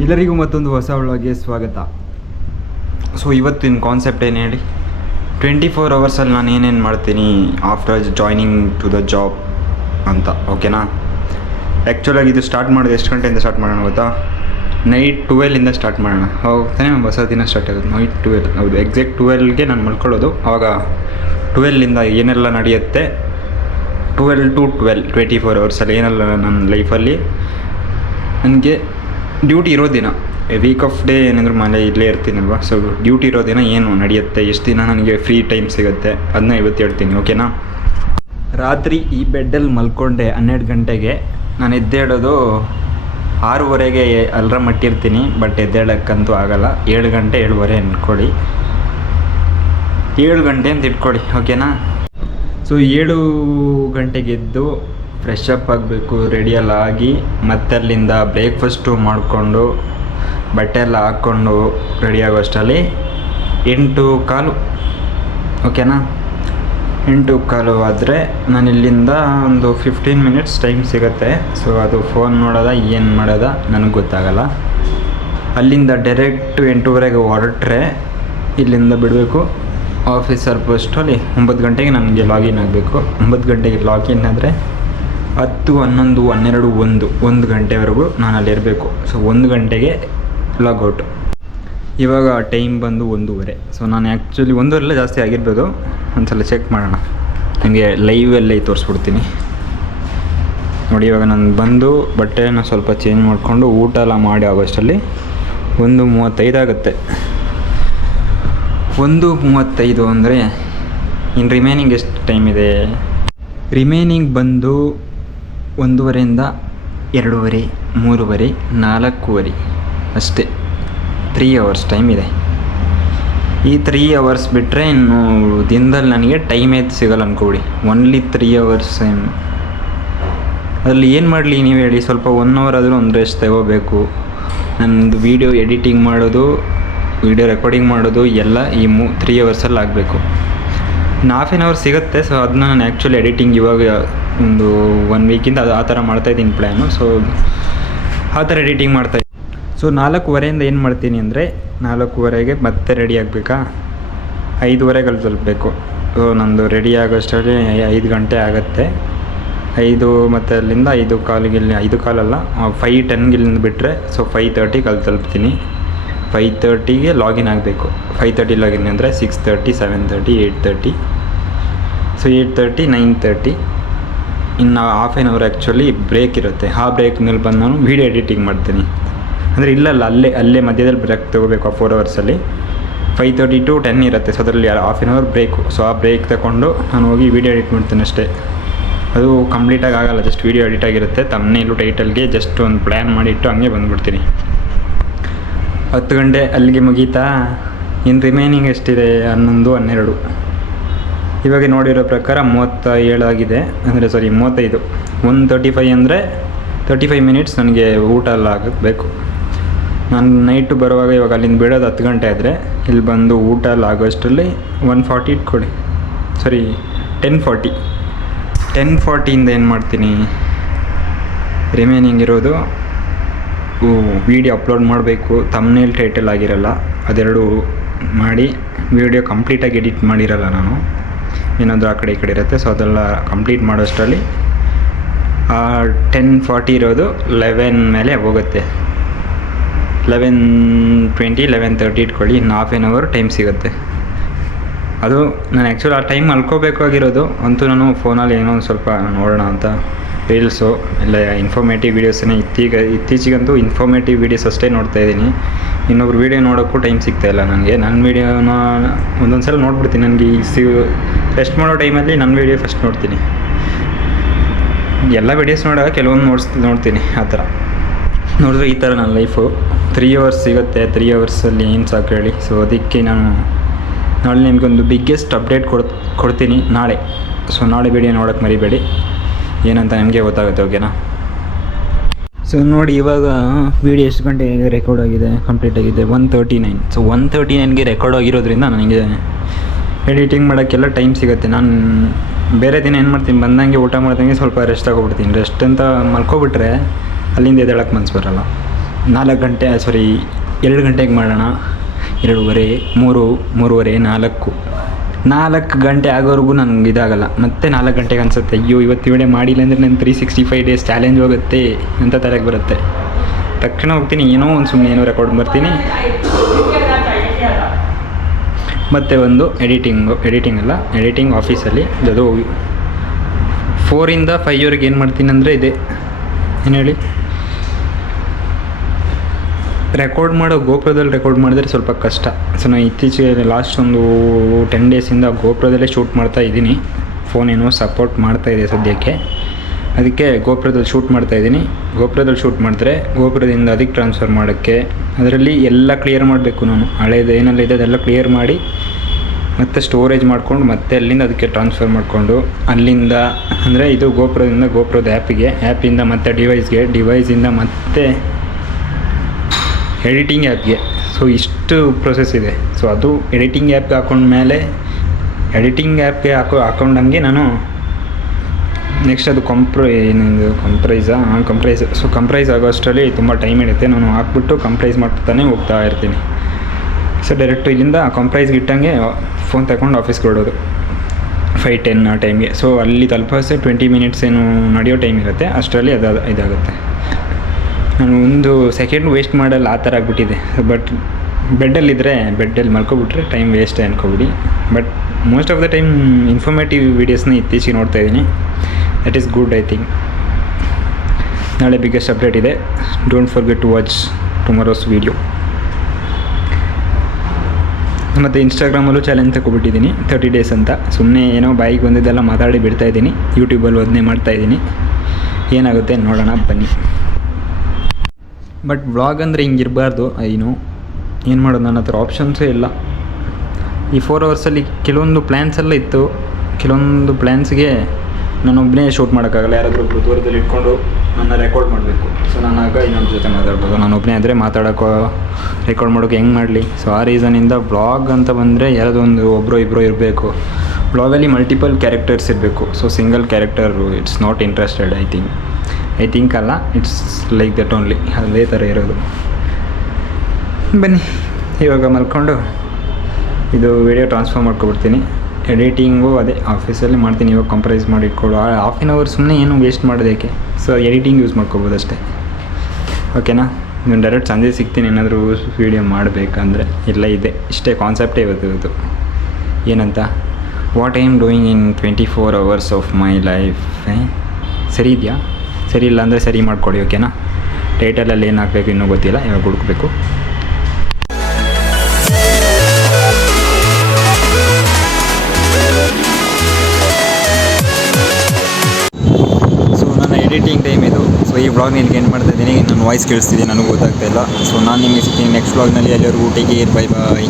ಎಲ್ಲರಿಗೂ ಮತ್ತೊಂದು ಹೊಸ ವ್ಲಾಗ್ಗೆ ಸ್ವಾಗತ. ಸೊ ಇವತ್ತಿನ ಕಾನ್ಸೆಪ್ಟ್ ಏನು ಹೇಳಿ, 24 ಅವರ್ಸಲ್ಲಿ ನಾನು ಏನೇನು ಮಾಡ್ತೀನಿ after joining to the job ಅಂತ, ಓಕೆನಾ? ಆ್ಯಕ್ಚುಲಾಗಿ ಇದು ಸ್ಟಾರ್ಟ್ ಮಾಡೋದು ಎಷ್ಟು ಗಂಟೆಯಿಂದ ಸ್ಟಾರ್ಟ್ ಮಾಡೋಣ ಗೊತ್ತಾ? ನೈಟ್ 12ಇಂದ ಸ್ಟಾರ್ಟ್ ಮಾಡೋಣ. ಹೋಗ್ತಾನೆ ಹೊಸ ದಿನ ಸ್ಟಾರ್ಟ್ ಆಗೋದು ನೈಟ್ 12. ಹೌದು, ಎಕ್ಸಾಕ್ಟ್ 12ಗೆ ನಾನು ಮಲ್ಕೊಳ್ಳೋದು. ಆವಾಗ 12ಇಂದ ಏನೆಲ್ಲ ನಡೆಯುತ್ತೆ, 12 to 12 24 ಅವರ್ಸಲ್ಲಿ ಏನೆಲ್ಲ ನನ್ನ ಲೈಫಲ್ಲಿ ನನಗೆ ಡ್ಯೂಟಿ ಇರೋ ದಿನ, ವೀಕ್ ಆಫ್ ಡೇ ಏನಾದರೂ ಮನೆ ಇಲ್ಲೇ ಇರ್ತೀನಲ್ವ, ಸೊ ಡ್ಯೂಟಿ ಇರೋ ದಿನ ಏನು ನಡೆಯುತ್ತೆ, ಎಷ್ಟು ದಿನ ನನಗೆ ಫ್ರೀ ಟೈಮ್ ಸಿಗುತ್ತೆ ಅದನ್ನ ಇವತ್ತು ಹೇಳ್ತೀನಿ, ಓಕೆನಾ? ರಾತ್ರಿ ಈ ಬೆಡ್ಡಲ್ಲಿ ಮಲ್ಕೊಂಡೆ 12 ಗಂಟೆಗೆ. ನಾನು ಎದ್ದೇಳೋದು 6:30ಗೆ ಅಲ್ರಾಮ್ ಇಟ್ಟಿರ್ತೀನಿ, ಬಟ್ ಎದ್ದೇಳಕ್ಕಂತೂ ಆಗಲ್ಲ. 7 ಗಂಟೆ 7:30 ಅಂದ್ಕೊಳ್ಳಿ, 7 ಗಂಟೆ ಅಂತ ಇಟ್ಕೊಳ್ಳಿ, ಓಕೆನಾ? ಸೊ 7 ಗಂಟೆಗೆ ಎದ್ದು ಫ್ರೆಶ್ ಅಪ್ ಆಗಬೇಕು, ರೆಡಿಯೆಲ್ಲ ಆಗಿ, ಮತ್ತೆ ಅಲ್ಲಿಂದ ಬ್ರೇಕ್ಫಾಸ್ಟು ಮಾಡಿಕೊಂಡು ಬಟ್ಟೆ ಎಲ್ಲ ಹಾಕ್ಕೊಂಡು ರೆಡಿ ಆಗೋಷ್ಟರಲ್ಲಿ 8:15, ಓಕೆನಾ? 8:15 ಆದರೆ ನಾನು ಇಲ್ಲಿಂದ ಒಂದು 15 ಮಿನಿಟ್ಸ್ ಟೈಮ್ ಸಿಗುತ್ತೆ. ಸೊ ಅದು ಫೋನ್ ನೋಡೋದ ಏನು ಮಾಡೋದ ನನಗೆ ಗೊತ್ತಾಗಲ್ಲ. ಅಲ್ಲಿಂದ ಡೈರೆಕ್ಟ್ 8:30ಗೆ ಹೊರಟ್ರೆ ಇಲ್ಲಿಂದ ಬಿಡಬೇಕು ಆಫೀಸರ್ ಪೋಸ್ಟಲ್ಲಿ. 9 ಗಂಟೆಗೆ ನನಗೆ ಲಾಗಿನ್ ಆಗಬೇಕು. 9 ಗಂಟೆಗೆ ಲಾಗಿನ್ ಆದರೆ 10, 11, 12, 1 ಗಂಟೆವರೆಗೂ ನಾನು ಅಲ್ಲಿರಬೇಕು. ಸೊ 1 ಗಂಟೆಗೆ ಲಾಗೌಟ್. ಇವಾಗ ಟೈಮ್ ಬಂದು 1:30. ಸೊ ನಾನು ಆ್ಯಕ್ಚುಲಿ 1:30 ಜಾಸ್ತಿ ಆಗಿರ್ಬೋದು, ಒಂದ್ಸಲ ಚೆಕ್ ಮಾಡೋಣ. ನನಗೆ ಲೈವಲ್ಲೇ ತೋರಿಸ್ಬಿಡ್ತೀನಿ ನೋಡಿ. ಇವಾಗ ನಾನು ಬಂದು ಬಟ್ಟೆನ ಸ್ವಲ್ಪ ಚೇಂಜ್ ಮಾಡಿಕೊಂಡು ಊಟ ಎಲ್ಲ ಮಾಡಿ ಆಗೋಷ್ಟರಲ್ಲಿ 1:35 ಆಗುತ್ತೆ. 1:35 ಅಂದರೆ ಇನ್ನು ರಿಮೈನಿಂಗ್ ಎಷ್ಟು ಟೈಮ್ ಇದೆ? ರಿಮೈನಿಂಗ್ ಬಂದು 1:30ಇಂದ 2:30, 3:30, 4:30 ಅಷ್ಟೇ. 3 ಅವರ್ಸ್ ಟೈಮ್ ಇದೆ. ಈ 3 ಅವರ್ಸ್ ಬಿಟ್ಟರೆ ಇನ್ನು ದಿನದಲ್ಲಿ ನನಗೆ ಟೈಮೇ ಸಿಗೋಲ್ಲ ಅಂದ್ಕೊಬಿಡಿ. Only 3 hours time. ಅದರಲ್ಲಿ ಏನು ಮಾಡಲಿ ನೀವು ಹೇಳಿ? ಸ್ವಲ್ಪ 1 ಅವರ್ ಆದರೂ ಒಂದು ರೆಸ್ಟ್ ತಗೋಬೇಕು. ನನ್ನದು ವೀಡಿಯೋ ಎಡಿಟಿಂಗ್ ಮಾಡೋದು, ವೀಡಿಯೋ ರೆಕಾರ್ಡಿಂಗ್ ಮಾಡೋದು ಎಲ್ಲ ಈ 3 ಅವರ್ಸಲ್ಲಿ ಆಗಬೇಕು. ಇನ್ನು ಹಾಫ್ ಆನ್ ಅವರ್ ಸಿಗುತ್ತೆ. ಸೊ ಅದನ್ನ ನಾನು ಆ್ಯಕ್ಚುಲಿ ಎಡಿಟಿಂಗ್ ಇವಾಗ ಒಂದು 1 ವೀಕಿಂದ ಅದು ಆ ಥರ ಮಾಡ್ತಾಯಿದ್ದೀನಿ ಪ್ಲ್ಯಾನು. ಸೊ ಆ ಥರ ಎಡಿಟಿಂಗ್ ಮಾಡ್ತಾಯಿದ್ದೀನಿ. ಸೊ 4:30ಇಂದ ಏನು ಮಾಡ್ತೀನಿ ಅಂದರೆ 4:30ಗೆ ಮತ್ತೆ ರೆಡಿ ಆಗಬೇಕಾ? 5:30ಗೆ ಅಲ್ಲಿ ತಲುಪಬೇಕು. ಸೊ ನಂದು ರೆಡಿ ಆಗೋಷ್ಟರಲ್ಲಿ 5 ಗಂಟೆ ಆಗುತ್ತೆ. 5 ಮತ್ತು ಅಲ್ಲಿಂದ 5:15 ಇಲ್ಲಿ 5:15 5:10 ಇಲ್ಲಿಂದ ಬಿಟ್ಟರೆ ಸೊ 5:30ಗೆ ಅಲ್ಲಿ ತಲುಪ್ತೀನಿ. 5:30ಗೆ ಲಾಗಿನ್ ಆಗಬೇಕು. 5:30 ಲಾಗಿನ್ ಅಂದರೆ 6:30, 7:30, 8:30. ಸೊ 8:30, 9:30. ಇನ್ನು half an hour actually break ಇರುತ್ತೆ. ಆ ಬ್ರೇಕ್ ಮೇಲೆ ಬಂದು ನಾನು ವೀಡಿಯೋ ಎಡಿಟಿಂಗ್ ಮಾಡ್ತೀನಿ. ಅಂದರೆ ಅಲ್ಲೇ ಮಧ್ಯದಲ್ಲಿ ಬ್ರೇಕ್ ತೊಗೋಬೇಕು ಆ 4 ಅವರ್ಸಲ್ಲಿ. 5:30 to 10 ಇರುತ್ತೆ. ಸೊ ಅದರಲ್ಲಿ half an hour break. So ಆ ಬ್ರೇಕ್ ತಗೊಂಡು ನಾನು ಹೋಗಿ ವೀಡಿಯೋ ಎಡಿಟ್ ಮಾಡ್ತೀನಿ ಅಷ್ಟೇ. ಅದು ಕಂಪ್ಲೀಟಾಗಿ ಆಗೋಲ್ಲ, ಜಸ್ಟ್ ವೀಡಿಯೋ ಎಡಿಟ್ ಆಗಿರುತ್ತೆ. ತಮ್ನೇಲು ಟೈಟಲ್ಗೆ ಜಸ್ಟ್ ಒಂದು ಪ್ಲ್ಯಾನ್ ಮಾಡಿಟ್ಟು ಹಂಗೆ ಬಂದುಬಿಡ್ತೀನಿ. 10 ಗಂಟೆ ಅಲ್ಲಿಗೆ ಮುಗೀತಾ. ಇನ್ನು ರಿಮೈನಿಂಗ್ ಎಷ್ಟಿದೆ? 11, 12. ಇವಾಗ ನೋಡಿರೋ ಪ್ರಕಾರ 37 ಆಗಿದೆ, ಅಂದರೆ 35. 1:35 ಅಂದರೆ 35 ಮಿನಿಟ್ಸ್ ನನಗೆ ಊಟ ಎಲ್ಲ ಆಗಬೇಕು. ನಾನು ನೈಟು ಬರುವಾಗ ಇವಾಗ ಅಲ್ಲಿಂದ ಬಿಡೋದು 10 ಗಂಟೆ ಆದರೆ ಇಲ್ಲಿ ಬಂದು ಊಟ ಎಲ್ಲ ಆಗೋಷ್ಟರಲ್ಲಿ 1:40 ಇಟ್ಕೊಡಿ. 10:40. 10:40ಇಂದ ಏನು ಮಾಡ್ತೀನಿ, ರಿಮೈನಿಂಗ್ ಇರೋದು ವೀಡಿಯೋ ಅಪ್ಲೋಡ್ ಮಾಡಬೇಕು. ತಮ್ನೇಲ್ ಟೈಟಲ್ ಆಗಿರಲ್ಲ, ಅದೆರಡು ಮಾಡಿ ವೀಡಿಯೋ ಕಂಪ್ಲೀಟಾಗಿ ಎಡಿಟ್ ಮಾಡಿರಲ್ಲ ನಾನು, ಏನಾದರೂ ಆ ಕಡೆ ಈ ಕಡೆ ಇರುತ್ತೆ. ಸೊ ಅದೆಲ್ಲ ಕಂಪ್ಲೀಟ್ ಮಾಡೋಷ್ಟರಲ್ಲಿ 10:40 ಇರೋದು 11 ಮೇಲೆ ಹೋಗುತ್ತೆ. 11:20, 11:30 ಇಟ್ಕೊಳ್ಳಿ. ಇನ್ನು ಹಾಫ್ ಆನ್ ಅವರ್ ಟೈಮ್ ಸಿಗುತ್ತೆ. ಅದು ನಾನು ಆ್ಯಕ್ಚುಲಿ ಆ ಟೈಮ್ ಮಲ್ಕೋಬೇಕಾಗಿರೋದು. ಅಂತೂ ನಾನು ಫೋನಲ್ಲಿ ಏನೋ ಒಂದು ಸ್ವಲ್ಪ ನೋಡೋಣ ಅಂತ ರೀಲ್ಸು ಇಲ್ಲ ಇನ್ಫಾರ್ಮೇಟಿವ್ ವೀಡಿಯೋಸನ್ನೇ ಇತ್ತೀಚೆಗಂತೂ ಇನ್ಫಾರ್ಮೇಟಿವ್ ವೀಡಿಯೋಸ್ ಅಷ್ಟೇ ನೋಡ್ತಾಯಿದ್ದೀನಿ. ಇನ್ನೊಬ್ರು ವೀಡಿಯೋ ನೋಡೋಕ್ಕೂ ಟೈಮ್ ಸಿಗ್ತಾಯಿಲ್ಲ ನನಗೆ. ನನ್ನ ವೀಡಿಯೋನ ಒಂದೊಂದು ಸಲ ನೋಡ್ಬಿಡ್ತೀನಿ. ನನಗೆ ರೆಸ್ಟ್ ಮಾಡೋ ಟೈಮಲ್ಲಿ ನನ್ನ ವೀಡಿಯೋ ಫಸ್ಟ್ ನೋಡ್ತೀನಿ. ಎಲ್ಲ ವೀಡಿಯೋಸ್ ನೋಡೋವಾಗ ಕೆಲವೊಂದು ನೋಡ್ತೀನಿ. ಆ ಥರ ನೋಡಿದ್ರೆ ಈ ಥರ ನನ್ನ ಲೈಫು. 3 ಅವರ್ಸ್ ಸಿಗುತ್ತೆ. 3 ಅವರ್ಸಲ್ಲಿ ಏನು ಸಾಕು ಹೇಳಿ? ಸೊ ಅದಕ್ಕೆ ನಾನು ನಾಳೆ ನಿಮಗೊಂದು ಬಿಗ್ಗೆಸ್ಟ್ ಅಪ್ಡೇಟ್ ಕೊಡ್ತೀನಿ ನಾಳೆ. ಸೊ ನಾಳೆ ವೀಡಿಯೋ ನೋಡೋಕ್ಕೆ ಮರಿಬೇಡಿ, ಏನಂತ ನಿಮಗೆ ಗೊತ್ತಾಗುತ್ತೆ, ಓಕೆನಾ? ಸೊ ನೋಡಿ, ಇವಾಗ ವೀಡಿಯೋ ಎಷ್ಟು ಗಂಟೆಗೆ ರೆಕಾರ್ಡ್ ಆಗಿದೆ, ಕಂಪ್ಲೀಟ್ ಆಗಿದೆ? 1:39. ಸೊ 1:39ಗೆ ರೆಕಾರ್ಡ್ ಆಗಿರೋದ್ರಿಂದ ನನಗೆ ಎಡಿಟಿಂಗ್ ಮಾಡೋಕ್ಕೆಲ್ಲ ಟೈಮ್ ಸಿಗುತ್ತೆ. ನಾನು ಬೇರೆ ದಿನ ಏನು ಮಾಡ್ತೀನಿ, ಬಂದಂಗೆ ಊಟ ಮಾಡ್ದಂಗೆ ಸ್ವಲ್ಪ ರೆಸ್ಟ್ ತಗೊಬಿಡ್ತೀನಿ. ರೆಸ್ಟ್ ಅಂತ ಮಲ್ಕೊಬಿಟ್ರೆ ಅಲ್ಲಿಂದ ಎದ್ದೇಳಕ್ಕೆ ಮನಸ್ಸು ಬರೋಲ್ಲ. 2 ಗಂಟೆಗೆ ಮಾಡೋಣ. 2:30, 3, 3:30, 4 ಗಂಟೆ ಆಗೋವರೆಗೂ ನನಗೆ ಇದಾಗಲ್ಲ. ಮತ್ತೆ 4 ಗಂಟೆಗೆ ಅನಿಸುತ್ತೆ, ಅಯ್ಯೋ ಇವತ್ತು ವಿಡಿಯೋ ಮಾಡಿಲ್ಲ ಅಂದರೆ ನನ್ನ 365 ಡೇಸ್ ಚಾಲೆಂಜ್ ಹೋಗುತ್ತೆ ಅಂತ ತಲೆಗೆ ಬರುತ್ತೆ. ತಕ್ಷಣ ಹೋಗ್ತೀನಿ, ಏನೋ ಒಂದು ಸುಮ್ಮನೆ ಏನೋ ರೆಕಾರ್ಡ್ ಬರ್ತೀನಿ. ಮತ್ತು ಒಂದು ಎಡಿಟಿಂಗ್ ಆಫೀಸಲ್ಲಿ ಅದು 4 to 5 ಏನು ಮಾಡ್ತೀನಿ ಅಂದರೆ ಇದೆ ಏನು ಹೇಳಿ, ರೆಕಾರ್ಡ್ ಮಾಡೋ ಗೋಪ್ರದಲ್ಲಿ ರೆಕಾರ್ಡ್ ಮಾಡಿದ್ರೆ ಸ್ವಲ್ಪ ಕಷ್ಟ. ಸೊ ನಾನು ಇತ್ತೀಚೆಗೆ ಲಾಸ್ಟ್ ಒಂದು 10 ಡೇಸಿಂದ ಗೋಪ್ರದಲ್ಲೇ ಶೂಟ್ ಮಾಡ್ತಾ ಇದ್ದೀನಿ. ಫೋನ್ ಏನೋ ಸಪೋರ್ಟ್ ಮಾಡ್ತಾಯಿದೆ ಸದ್ಯಕ್ಕೆ, ಅದಕ್ಕೆ ಗೋಪ್ರದಲ್ಲಿ ಶೂಟ್ ಮಾಡ್ತಾಯಿದ್ದೀನಿ. ಗೋಪ್ರದಲ್ಲಿ ಶೂಟ್ ಮಾಡಿದ್ರೆ ಗೋಪ್ರದಿಂದ ಅದಕ್ಕೆ ಟ್ರಾನ್ಸ್ಫರ್ ಮಾಡೋಕ್ಕೆ ಅದರಲ್ಲಿ ಎಲ್ಲ ಕ್ಲಿಯರ್ ಮಾಡಬೇಕು. ನಾನು ಹಳೇದು ಏನೆಲ್ಲ ಇದೆ ಅದೆಲ್ಲ ಕ್ಲಿಯರ್ ಮಾಡಿ ಮತ್ತು ಸ್ಟೋರೇಜ್ ಮಾಡ್ಕೊಂಡು ಮತ್ತೆ ಅಲ್ಲಿಂದ ಅದಕ್ಕೆ ಟ್ರಾನ್ಸ್ಫರ್ ಮಾಡಿಕೊಂಡು ಅಲ್ಲಿಂದ ಅಂದರೆ ಇದು ಗೋಪ್ರದ ಆ್ಯಪಿಂದ ಮತ್ತೆ ಡಿವೈಸಿಂದ ಮತ್ತೆ ಎಡಿಟಿಂಗ್ ಆ್ಯಪ್ಗೆ. ಸೊ ಇಷ್ಟು ಪ್ರೊಸೆಸ್ ಇದೆ. ಸೊ ಅದು ಎಡಿಟಿಂಗ್ ಆ್ಯಪ್ಗೆ ಹಾಕೊಂಡ್ಮೇಲೆ ಹಾಕೊಂಡಂಗೆ ನಾನು ನೆಕ್ಸ್ಟ್ ಅದು ಕಂಪ್ರೈಸ್ ಆಗೋ ಅಷ್ಟರಲ್ಲಿ ತುಂಬ ಟೈಮ್ ಹಿಡಿಯುತ್ತೆ. ನಾನು ಹಾಕ್ಬಿಟ್ಟು ಕಂಪ್ರೈಸ್ ಮಾಡ್ತಾನೆ ಹೋಗ್ತಾ ಇರ್ತೀನಿ. ಸೊ ಡೈರೆಕ್ಟು ಇಲ್ಲಿಂದ ಕಂಪ್ರೈಸ್ಗೆ ಇಟ್ಟಂಗೆ ಫೋನ್ ತಗೊಂಡು ಆಫೀಸ್ಗೆ ಹೊರಡೋದು 5-10 ಆ ಟೈಮ್ಗೆ. ಸೊ ಅಲ್ಲಿ ತಲುಪೋಷ್ಟೇ 20 ಮಿನಿಟ್ಸ್ ಏನು ನಡೆಯೋ ಟೈಮ್ ಇರುತ್ತೆ, ಅಷ್ಟರಲ್ಲಿ ಇದಾಗುತ್ತೆ. ನಾನು 1 ಸೆಕೆಂಡ್ ವೇಸ್ಟ್ ಮಾಡಲ್ಲ, ಆ ಥರ ಆಗಿಬಿಟ್ಟಿದೆ. ಬಟ್ ಬೆಡ್ಡಲ್ಲಿ ಮಲ್ಕೊಬಿಟ್ರೆ ಟೈಮ್ ವೇಸ್ಟೇ ಅನ್ಕೊಬಿಡಿ. But most of the time informative ವೀಡಿಯೋಸ್ನ ಇತ್ತೀಚೆಗೆ ನೋಡ್ತಾಯಿದ್ದೀನಿ. That is good. I think ನಾಳೆ ಬಿಗ್ಗೆಸ್ಟ್ ಅಪ್ಡೇಟ್ ಇದೆ. Don't forget to watch tomorrow's video. ಮತ್ತು ಇನ್ಸ್ಟಾಗ್ರಾಮಲ್ಲೂ ಚಾಲೆಂಜ್ ತಗೊಬಿಟ್ಟಿದ್ದೀನಿ 30 ಡೇಸ್ ಅಂತ. ಸುಮ್ಮನೆ ಏನೋ ಬಾಯಿಗೆ ಬಂದಿದ್ದೆಲ್ಲ ಮಾತಾಡಿ ಬಿಡ್ತಾಯಿದ್ದೀನಿ. ಯೂಟ್ಯೂಬಲ್ಲಿ ಅದನ್ನೇ ಮಾಡ್ತಾಯಿದ್ದೀನಿ. ಏನಾಗುತ್ತೆ ನೋಡೋಣ ಬನ್ನಿ. ಬಟ್ ವ್ಲಾಗ್ ಅಂದರೆ ಹಿಂಗಿರಬಾರ್ದು. ಏನು ಮಾಡೋದು, ನನ್ನ ಹತ್ರ ಆಪ್ಷನ್ಸೇ ಇಲ್ಲ. ಈ 4 ಅವರ್ಸಲ್ಲಿ ಕೆಲವೊಂದು ಪ್ಲ್ಯಾನ್ಸ್ ಎಲ್ಲ ಇತ್ತು. ಕೆಲವೊಂದು ಪ್ಲ್ಯಾನ್ಸ್ಗೆ ನಾನೊಬ್ಬನೇ ಶೂಟ್ ಮಾಡೋಕ್ಕಾಗಲ್ಲ. ಯಾರಾದರೂ ಒಬ್ಬರು ದೂರದಲ್ಲಿ ಇಟ್ಕೊಂಡು ನನ್ನ ರೆಕಾರ್ಡ್ ಮಾಡಬೇಕು. ಸೊ ನಾನಾಗ ಇನ್ನೊಬ್ಬರ ಜೊತೆ ಮಾತಾಡ್ಬೋದು. ನಾನೊಬ್ಬನೇ ಆದರೆ ರೆಕಾರ್ಡ್ ಮಾಡೋಕ್ಕೆ ಹೆಂಗೆ ಮಾಡಲಿ. ಸೊ ಆ ರೀಸನಿಂದ ವ್ಲಾಗ್ ಅಂತ ಬಂದರೆ ಯಾರಾದರೂ ಒಬ್ಬರು ಇಬ್ಬರು ಇರಬೇಕು. ವ್ಲಾಗಲ್ಲಿ ಮಲ್ಟಿಪಲ್ ಕ್ಯಾರೆಕ್ಟರ್ಸ್ ಇರಬೇಕು. So single character it's not interested. I think ಅಲ್ಲ, ಇಟ್ಸ್ ಲೈಕ್ ದಟ್ ಓನ್ಲಿ. ಅದೇ ಥರ ಇರೋದು. ಬನ್ನಿ ಇವಾಗ ಮಲ್ಕೊಂಡು ಇದು ವಿಡಿಯೋ ಟ್ರಾನ್ಸ್ಫರ್ ಮಾಡ್ಕೊಬಿಡ್ತೀನಿ. ಎಡಿಟಿಂಗು ಅದೇ ಆಫೀಸಲ್ಲಿ ಮಾಡ್ತೀನಿ. ಇವಾಗ ಕಂಪ್ರೈಸ್ ಮಾಡಿ ಇಟ್ಕೊಳ್ಳೋ ಹಾಫ್ ಆನ್ ಅವರ್ ಸುಮ್ಮನೆ ಏನು ವೇಸ್ಟ್ ಮಾಡೋದಕ್ಕೆ. ಸೊ ಎಡಿಟಿಂಗ್ ಯೂಸ್ ಮಾಡ್ಕೋಬೋದು ಅಷ್ಟೇ. ಓಕೆನಾ? ನಾನು ಡೈರೆಕ್ಟ್ ಸಂಜೆ ಸಿಗ್ತೀನಿ ಏನಾದರೂ ವೀಡಿಯೋ ಮಾಡಬೇಕಂದ್ರೆ. ಇಲ್ಲ ಇದೆ ಇಷ್ಟೇ ಕಾನ್ಸೆಪ್ಟೇ ಇವತ್ತು. ಏನಂತ, what I am doing in 24 hours of my life. ಸರಿ ಇದೆಯಾ? ಸರಿ ಇಲ್ಲ ಅಂದರೆ ಸರಿ ಮಾಡಿಕೊಡಿ. ಓಕೆನಾ? ಟೈಟಲಲ್ಲಿ ಏನು ಹಾಕಬೇಕು ಇನ್ನೂ ಗೊತ್ತಿಲ್ಲ, ಇವಾಗ ಹುಡುಕಬೇಕು. ಎಡಿಟಿಂಗ್ ಟೈಮ್ ಇದು. ಸೊ ಈ ವ್ಲಾಗ್ನ ಇಲ್ಲಿಗೆ ಏನು ಮಾಡ್ತಾ ಇದ್ದೀನಿ, ನನ್ನ ವಾಯ್ಸ್ ಕೇಳಿಸ್ತಿದ್ದೀನಿ, ನನಗೂ ಗೊತ್ತಾಗ್ತಾ ಇಲ್ಲ. ಸೊ ನಾನು ನಿಮಗೆ ಸಿಗ್ತೀನಿ ನೆಕ್ಸ್ಟ್ ವ್ಲಾಗ್ನಲ್ಲಿ. ಎಲ್ಲರಿಗೂ ಟೇಕ್ ಕೇರ್, ಬೈ ಬಾಯ್.